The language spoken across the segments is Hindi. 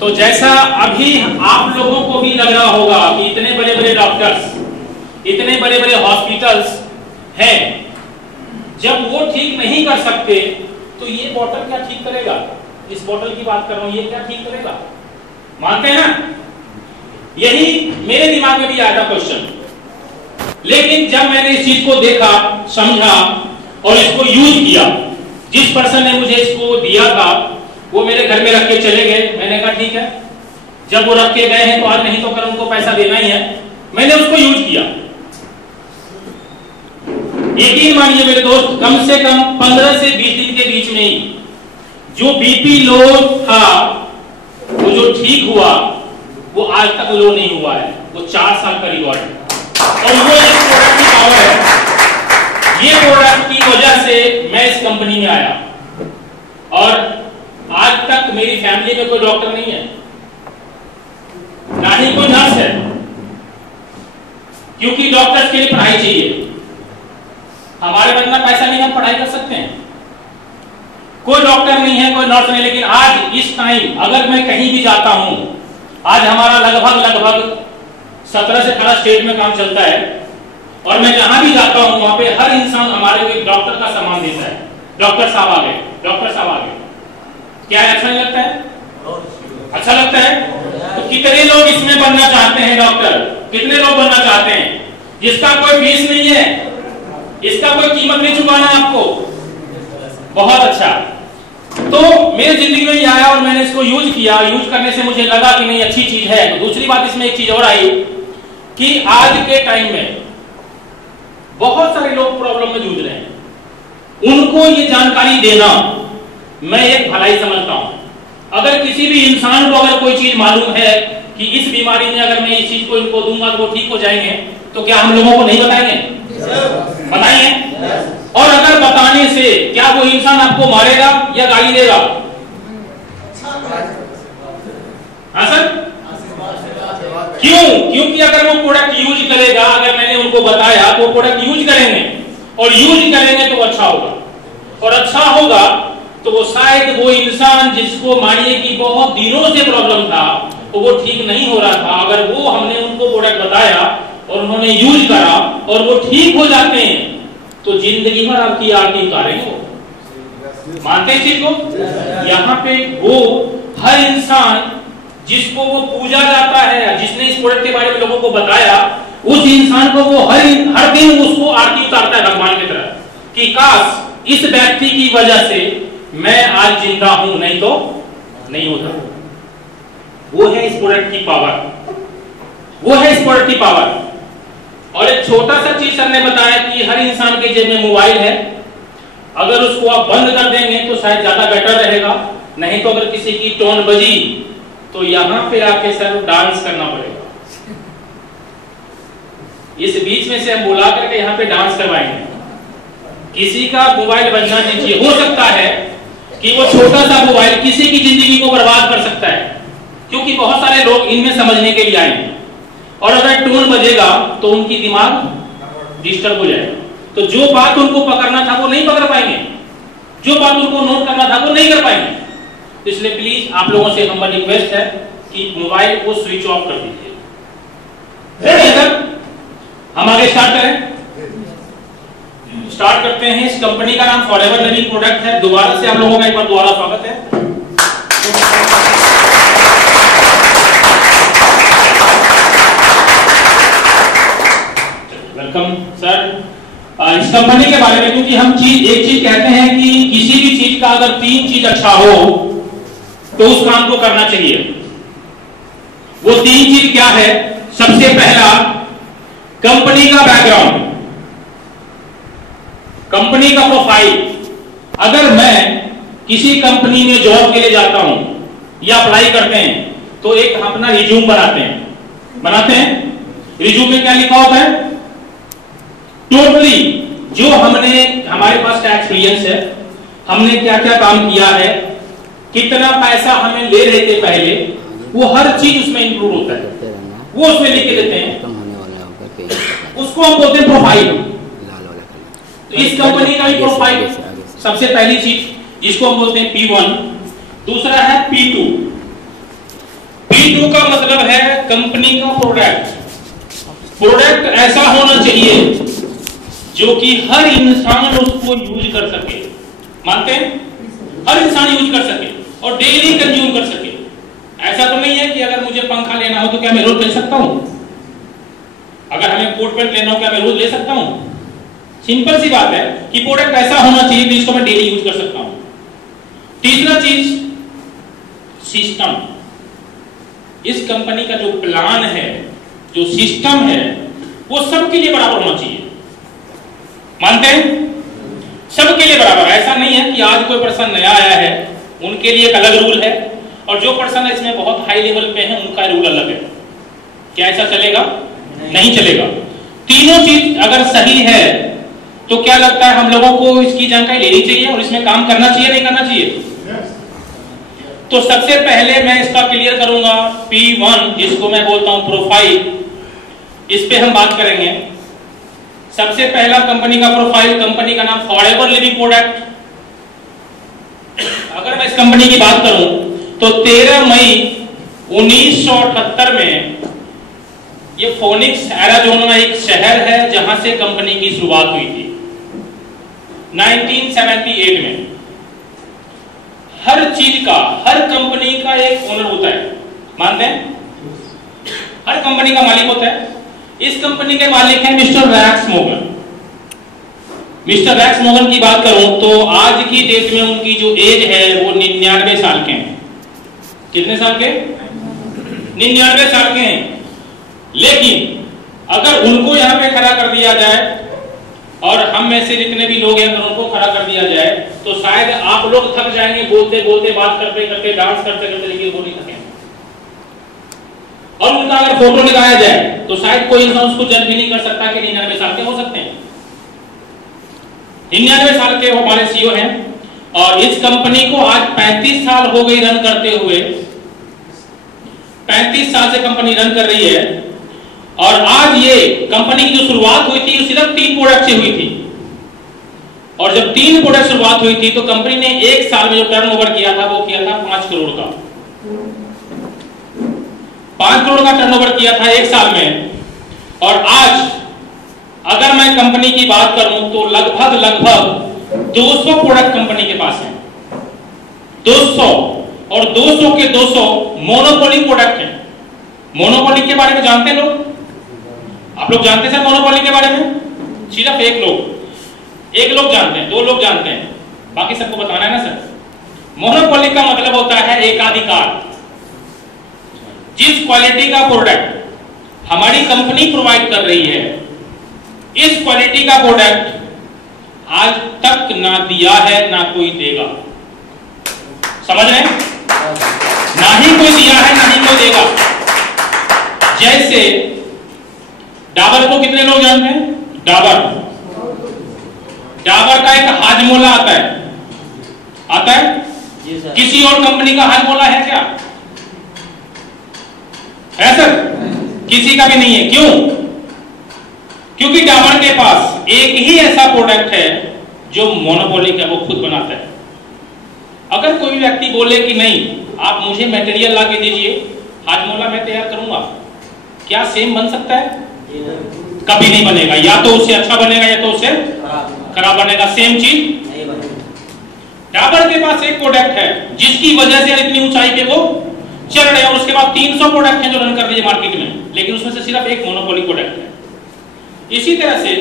तो जैसा अभी आप लोगों को भी लग रहा होगा कि इतने बड़े बड़े डॉक्टर्स, इतने बड़े बड़े हॉस्पिटल्स हैं, जब वो ठीक नहीं कर सकते तो ये बोतल क्या ठीक करेगा? इस बोतल की बात कर रहा हूं, ये क्या ठीक करेगा? मानते हैं ना? यही मेरे दिमाग में भी आया था क्वेश्चन। लेकिन जब मैंने इस चीज को देखा, समझा और इसको यूज किया, जिस पर्सन ने मुझे इसको दिया था वो मेरे घर में रख के चले गए। मैंने कहा ठीक है, जब वो रख के गए हैं तो आज नहीं तो कल उनको पैसा देना ही है। मैंने उसको यूज किया। यकीन मानिए मेरे दोस्त, कम से कम 15 से 20 दिन के बीच में ही जो बीपी लो था वो जो ठीक हुआ वो आज तक लो नहीं हुआ है। वो 4 साल का रिकॉर्ड है और वो एक प्रोडक्ट की पावर है। ये प्रोडक्ट की वजह से मैं इस कंपनी में आया और आज तक मेरी फैमिली में कोई डॉक्टर नहीं है, ना ही कोई नर्स है, क्योंकि डॉक्टर्स के लिए पढ़ाई चाहिए। हमारे पास इतना पैसा नहीं, हम पढ़ाई कर सकते हैं। कोई डॉक्टर नहीं है, कोई नर्स नहीं। लेकिन आज इस टाइम अगर मैं कहीं भी जाता हूं, आज हमारा लगभग 17 से 18 स्टेट में काम चलता है और मैं जहां भी जाता हूं वहां पे हर इंसान हमारे को एक डॉक्टर का सामान देता है। डॉक्टर साहब आ गए, डॉक्टर साहब आ गए। क्या अच्छा नहीं लगता है? अच्छा लगता है। तो कितने लोग इसमें बनना चाहते हैं डॉक्टर? कितने लोग बनना चाहते हैं? जिसका कोई फीस नहीं है, इसका कोई कीमत नहीं चुकाना आपको। बहुत अच्छा। तो मेरे जिंदगी में ये आया और मैंने इसको यूज किया। यूज करने से मुझे लगा कि नहीं अच्छी चीज है। तो दूसरी बात इसमें एक चीज और आई कि आज के टाइम में बहुत सारे लोग प्रॉब्लम में जूझ रहे हैं, उनको ये जानकारी देना मैं एक भलाई समझता हूं। अगर किसी भी इंसान को अगर कोई चीज मालूम है कि इस बीमारी में अगर मैं इस चीज को इनको दूंगा तो वो ठीक हो जाएंगे, तो क्या हम लोगों को नहीं बताएंगे? बताइए। और अगर बताने से क्या वो इंसान आपको मारेगा या गाली देगा? हाँ सर, क्यों? क्योंकि अगर वो प्रोडक्ट यूज करेगा, अगर मैंने उनको बताया तो प्रोडक्ट यूज करेंगे और यूज करेंगे तो अच्छा होगा। और अच्छा होगा तो वो शायद वो इंसान जिसको मानिए कि बहुत दिनों से प्रॉब्लम था तो वो ठीक नहीं हो रहा था, अगर वो हमने उनको प्रोडक्ट बताया और उन्होंने यूज करा और वो ठीक हो जाते हैं तो जिंदगी भर आपकी आरती उतारेंगे वो। मानते हैं चीज को? यहाँ पे वो हर इंसान जिसको वो पूजा जाता है, जिसने इस प्रोडक्ट के बारे में लोगों को बताया, उस इंसान को वो हर दिन उसको आरती उतारता है भगवान की तरह कि काश इस व्यक्ति की वजह से मैं आज जिंदा हूं, नहीं तो नहीं होता। वो है इस प्रोडक्ट की पावर, वो है इस प्रोडक्ट की पावर। और एक छोटा सा चीज सर ने बताया कि हर इंसान के जेब में मोबाइल है, अगर उसको आप बंद कर देंगे तो शायद ज्यादा बेटर रहेगा। नहीं तो अगर किसी की टोन बजी तो यहां पे आके सर डांस करना पड़ेगा। इस बीच में से हम बुला करके यहाँ पे डांस करवाएंगे। किसी का मोबाइल बजना नहीं चाहिए। हो सकता है कि वो छोटा सा मोबाइल किसी की जिंदगी को बर्बाद कर सकता है, क्योंकि बहुत सारे लोग इनमें समझने के लिए आएंगे और अगर टोन बजेगा तो उनकी दिमाग डिस्टर्ब हो जाएगा। तो जो बात उनको पकड़ना था वो नहीं पकड़ पाएंगे, जो बात उनको नोट करना था वो नहीं कर पाएंगे। इसलिए प्लीज आप लोगों से हमारी रिक्वेस्ट है कि मोबाइल को स्विच ऑफ कर दीजिए। सर हम आगे स्टार्ट करें? स्टार्ट करते हैं। इस कंपनी का नाम फॉरएवर लिविंग प्रोडक्ट है। दोबारा से आप लोगों का एक बार दोबारा स्वागत है। Welcome sir. इस कंपनी के बारे में, क्योंकि हम एक चीज कहते हैं कि किसी भी चीज का अगर 3 चीज अच्छा हो तो उस काम को करना चाहिए। वो 3 चीज क्या है? सबसे पहला, कंपनी का बैकग्राउंड, कंपनी का प्रोफाइल। अगर मैं किसी कंपनी में जॉब के लिए जाता हूं या अप्लाई करते हैं तो एक अपना रिज्यूम बनाते हैं। रिज्यूम में क्या लिखा होता है? टोटली जो हमारे पास क्या एक्सपीरियंस है, हमने क्या क्या काम किया है, कितना पैसा हमें ले रहे थे पहले, वो हर चीज उसमें इंक्लूड होता है। वो उसमें लिख के देते हैं, उसको हम बोलते हैं प्रोफाइल। तो इस कंपनी का भी प्रोफाइल सबसे पहली चीज जिसको हम बोलते हैं P1। दूसरा है P2। V2 का मतलब है कंपनी का प्रोडक्ट ऐसा होना चाहिए जो कि हर इंसान उसको यूज कर सके। मानते हैं? हर इंसान यूज कर सके और डेली कंज्यूम कर सके। ऐसा तो नहीं है कि अगर मुझे पंखा लेना हो तो क्या मैं रोज ले सकता हूं? अगर हमें कोट पैंट लेना हो क्या मैं रोज ले सकता हूं? सिंपल सी बात है कि प्रोडक्ट ऐसा होना चाहिए कि जिसको मैं डेली यूज कर सकता हूं। तीसरा चीज सिस्टम। इस कंपनी का जो प्लान है, जो सिस्टम है, वो सबके लिए बराबर होना चाहिए। मानते हैं? सबके लिए बराबर। ऐसा नहीं है कि आज कोई पर्सन नया आया है उनके लिए एक अलग रूल है और जो पर्सन इसमें बहुत हाई लेवल पे है उनका रूल अलग है। क्या ऐसा चलेगा? नहीं चलेगा। तीनों चीज अगर सही है तो क्या लगता है हम लोगों को इसकी जानकारी लेनी चाहिए और इसमें काम करना चाहिए, नहीं करना चाहिए? तो सबसे पहले मैं इसका क्लियर करूंगा P1, जिसको मैं बोलता हूं प्रोफाइल। इस पे हम बात करेंगे। सबसे पहला कंपनी का प्रोफाइल, कंपनी का नाम फॉरएवर लिविंग प्रोडक्ट। अगर मैं इस कंपनी की बात करूं तो 13 मई 1978 में ये फोनिक्स एरिज़ोना एक शहर है जहां से कंपनी की शुरुआत हुई थी 1978 में। हर चीज का, हर कंपनी का एक ओनर होता है। मानते हैं? हर कंपनी का मालिक होता है। इस कंपनी के मालिक हैं मिस्टर रैक्स मोगन। मिस्टर रैक्स मोगन की बात करूं तो आज की डेट में उनकी जो एज है वो 99 साल के हैं। कितने साल के? 99 साल के हैं। लेकिन अगर उनको यहां पे खड़ा कर दिया जाए और हम में से जितने भी लोग हैं अगर उनको खड़ा कर दिया जाए तो शायद आप लोग थक जाएंगे बोलते बोलते, बात करते करते, डांस करते करते, लेकिन वो नहीं थकेंगे। और उनका अगर फोटो निकाला जाए तो शायद कोई इंसान उसको जज भी नहीं कर सकता कि 99 साल के हो सकते हैं। 99 साल के हमारे सीईओ हैं और इस कंपनी को आज 35 साल हो गई रन करते हुए। 35 साल से कंपनी रन कर रही है और आज ये कंपनी की जो शुरुआत हुई थी वो सिर्फ 3 प्रोडक्ट से हुई थी। और जब 3 प्रोडक्ट शुरुआत हुई थी तो कंपनी ने एक साल में जो टर्नओवर किया था वो किया था 5 करोड़ का। 5 करोड़ का टर्नओवर किया था एक साल में। और आज अगर मैं कंपनी की बात करूं तो लगभग 200 प्रोडक्ट कंपनी के पास है। 200 और 200 के 200 मोनोपोली प्रोडक्ट हैं। मोनोपोली के बारे में जानते हैं लोग? आप लोग जानते हैं सर मोनोपोली के बारे में? सिर्फ एक लोग जानते हैं, 2 लोग जानते हैं, बाकी सबको बताना है ना सर। मोनोपोली का मतलब होता है एकाधिकार। जिस क्वालिटी का प्रोडक्ट हमारी कंपनी प्रोवाइड कर रही है, इस क्वालिटी का प्रोडक्ट आज तक ना दिया है ना कोई देगा। समझ रहे हैं? ना ही कोई दिया है ना ही कोई देगा। जैसे डाबर को कितने लोग जानते हैं? डाबर का एक हाजमोला आता है? किसी और कंपनी का हाजमोला है क्या? है सर? किसी का भी नहीं है। क्यों? क्योंकि डाबर के पास एक ही ऐसा प्रोडक्ट है जो मोनोपोली का, वो खुद बनाता है। अगर कोई व्यक्ति बोले कि नहीं आप मुझे मटेरियल ला के दीजिए, हाजमोला मैं तैयार करूंगा, क्या सेम बन सकता है? कभी नहीं बनेगा। या तो उससे अच्छा बनेगा या तो उससे खराब बनेगा। सेम चीज नहीं बनेगा। डाबर के पास एक प्रोडक्ट है जिसकी वजह से इतनी ऊंचाई पे वो चल रहे हैं और उसके बाद 300 प्रोडक्ट हैं जो रन कर रही है मार्केट में, लेकिन उसमें से सिर्फ एक मोनोपोली प्रोडक्ट है। इसी तरह से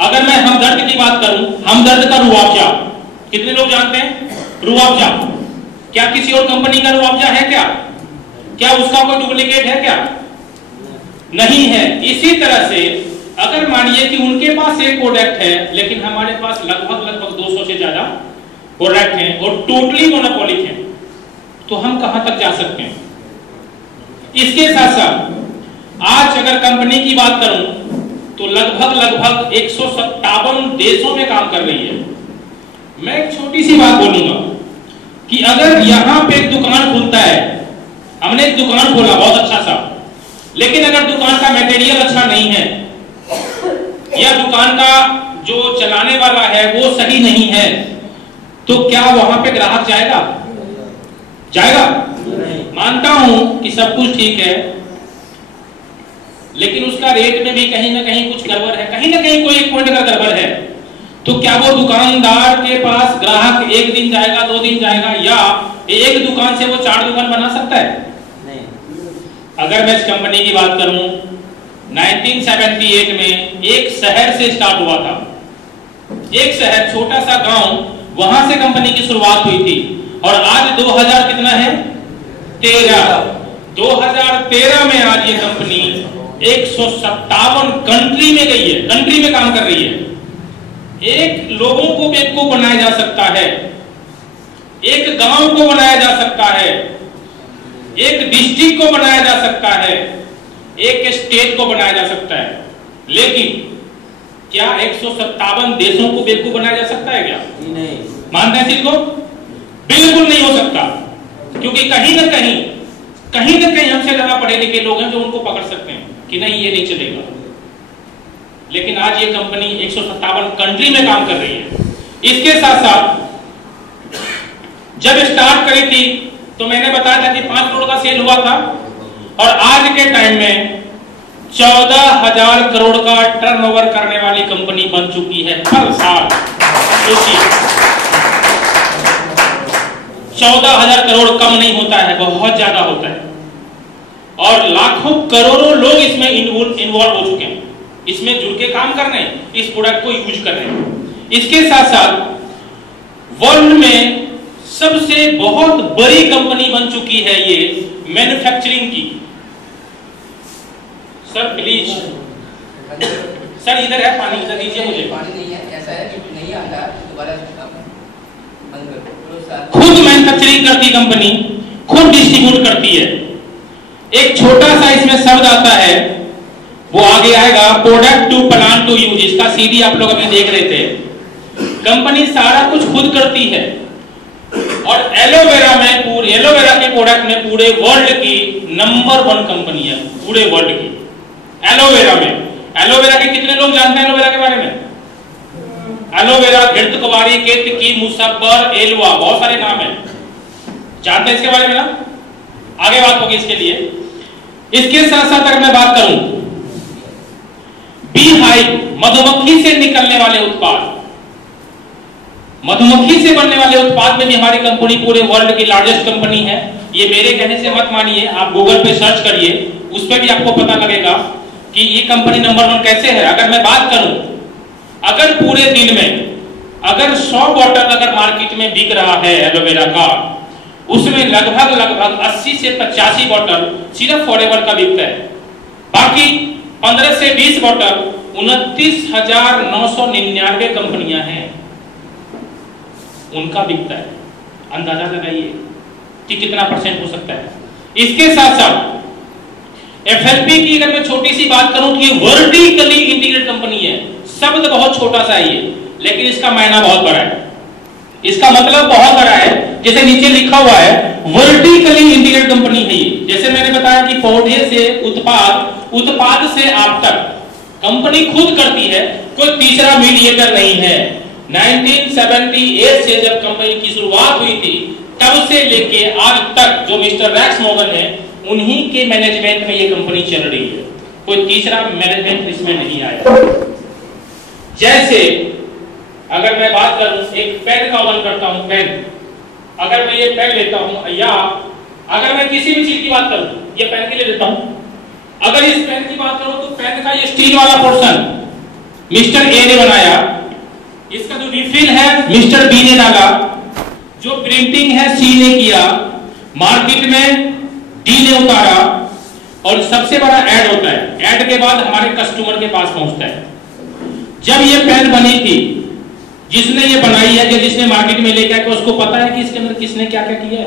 अगर मैं हमदर्द की बात करूं, हमदर्द का रुआवजा कितने लोग जानते हैं? रुआवजा क्या किसी और कंपनी का रुआवजा है क्या? क्या उसका कोई डुप्लीकेट है क्या? नहीं है। इसी तरह से अगर मानिए कि उनके पास एक प्रोडक्ट है लेकिन हमारे पास लगभग 200 से ज्यादा प्रोडक्ट हैं और टोटली मोनोपोलिक हैं, तो हम कहां तक जा सकते हैं? इसके साथ साथ आज अगर कंपनी की बात करूं तो लगभग 157 देशों में काम कर रही है। मैं एक छोटी सी बात बोलूंगा कि अगर यहां पे एक दुकान खुलता है, हमने एक दुकान खोला बहुत अच्छा सा, लेकिन अगर दुकान का मटेरियल अच्छा नहीं है या दुकान का जो चलाने वाला है वो सही नहीं है, तो क्या वहां पे ग्राहक जाएगा? जाएगा? मानता हूं कि सब कुछ ठीक है, लेकिन उसका रेट में भी कहीं ना कहीं कुछ गड़बड़ है, कहीं ना कहीं कोई एक पॉइंट का गड़बड़ है, तो क्या वो दुकानदार के पास ग्राहक एक दिन जाएगा, 2 दिन जाएगा, या एक दुकान से वो 4 दुकान बना सकता है? नहीं। अगर मैं इस कंपनी की बात करूं, 1978 में एक शहर से स्टार्ट हुआ था, एक शहर, छोटा सा गांव, वहां से कंपनी की शुरुआत हुई थी, और आज 2000 कितना है? 2013 में आज ये कंपनी 157 कंट्री में गई है, कंट्री में काम कर रही है। एक लोगों को बेवकूफ बनाया जा सकता है, एक गांव को बनाया जा सकता है, एक डिस्ट्रिक्ट को बनाया जा सकता है, एक स्टेट को बनाया जा सकता है, लेकिन क्या 157 देशों को बेवकूफ बनाया जा सकता है क्या? नहीं। मानते हैं इसको? बिल्कुल नहीं हो सकता, क्योंकि कहीं ना कहीं हमसे ज्यादा पढ़े लिखे लोग हैं जो उनको पकड़ सकते हैं कि नहीं ये नहीं चलेगा। लेकिन आज ये कंपनी 157 कंट्री में काम कर रही है। इसके साथ साथ जब स्टार्ट करी थी तो मैंने बताया था कि 5 करोड़ का सेल हुआ था, और आज के टाइम में 14,000 करोड़ का टर्नओवर करने वाली कंपनी बन चुकी है हर साल। 14,000 करोड़ कम नहीं होता है, बहुत ज्यादा होता है, और लाखों करोड़ों लोग इसमें इन्वॉल्व हो चुके हैं, इसमें जुड़ के काम कर रहे हैं, इस प्रोडक्ट को यूज कर रहे हैं। इसके साथ साथ वर्ल्ड में सबसे बहुत बड़ी कंपनी बन चुकी है ये मैन्युफैक्चरिंग की। सर प्लीज, सर इधर है पानी, इधर दीजिए मुझे। पानी नहीं है, ऐसा है कि नहीं आता, दोबारा बंद करो। खुद मैन्युफैक्चरिंग करती कंपनी, खुद डिस्ट्रीब्यूट करती है। एक छोटा सा इसमें शब्द आता है, वो आगे आएगा, product to plant to use. इसका सीडी आप लोग अभी देख रहे थे। कंपनी सारा कुछ खुद करती है, और एलोवेरा में एलोवेरा के प्रोडक्ट में पूरे वर्ल्ड की नंबर 1 कंपनी है, पूरे वर्ल्ड की एलोवेरा में। एलोवेरा के कितने लोग जानते हैं एलोवेरा के बारे में? एलोवेरा, घृतकुमारी, केतकी, मुसब्बर, एलवा, बहुत सारे नाम है, जानते हैं इसके बारे में ना? आगे बात होगी इसके लिए। इसके साथ साथ अगर मैं बात करूं, बी हाइव, मधुमक्खी से निकलने वाले उत्पाद, मधुमक्खी से बनने वाले उत्पाद में भी हमारी कंपनी पूरे वर्ल्ड की लार्जेस्ट कंपनी है। ये मेरे कहने से मत मानिए, आप गूगल पे सर्च करिए, उस पर भी आपको पता लगेगा कि ये कंपनी नंबर 1 कैसे है। अगर मैं बात करूं, अगर पूरे दिन में अगर 100 बॉटल अगर मार्केट में बिक रहा है एलोवेरा का, उसमें लगभग 80 से 85 बॉटल सिर्फ फॉरएवर का बिकता है। बाकी 15 से 20 बॉटल 29,999 कंपनियां हैं उनका बिकता है। अंदाजा लगाइए कि कितना परसेंट हो सकता है। इसके साथ साथ एफएलपी की अगर मैं छोटी सी बात करूं तो ये वर्टिकली इंटीग्रेटेड कंपनी है। शब्द बहुत छोटा सा है ये, लेकिन इसका मायना बहुत बड़ा है, इसका मतलब बहुत बड़ा है। जैसे नीचे लिखा हुआ है वर्टिकली इंटीग्रेटेड कंपनी है ये। जैसे मैंने बताया कि पौधे से उत्पाद से आप तक कंपनी खुद करती है, कोई तीसरा मीडिएटर नहीं है। 1978 से जब कंपनी की शुरुआत हुई थी तब से लेके आज तक जो मिस्टर रैक्स मॉर्गन है उन्हीं के मैनेजमेंट में ये कंपनी चल रही है, कोई तीसरा मैनेजमेंट इसमें नहीं आया। जैसे अगर मैं बात करूं, एक पेन का उदाहरण करता हूं, पेन, अगर मैं ये पेन लेता हूं, या अगर मैं किसी भी चीज की बात करूं, ये पेन के लिए लेता हूं, अगर इस पेन की बात करूं तो पेन का ये स्टील वाला पोर्शन मिस्टर ए ने बनाया, इसका जो रिफिल है मिस्टर बी ने डाला, जो प्रिंटिंग है सी ने किया, मार्केट में डी ने उतारा, और सबसे बड़ा ऐड होता है। ऐड के बाद हमारे कस्टमर के पास पहुंचता है। जब ये पेन बनी थी, जिसने ये बनाई है, जिसने मार्केट में लेके आके, उसको पता है कि इसके अंदर किसने क्या क्या किया है?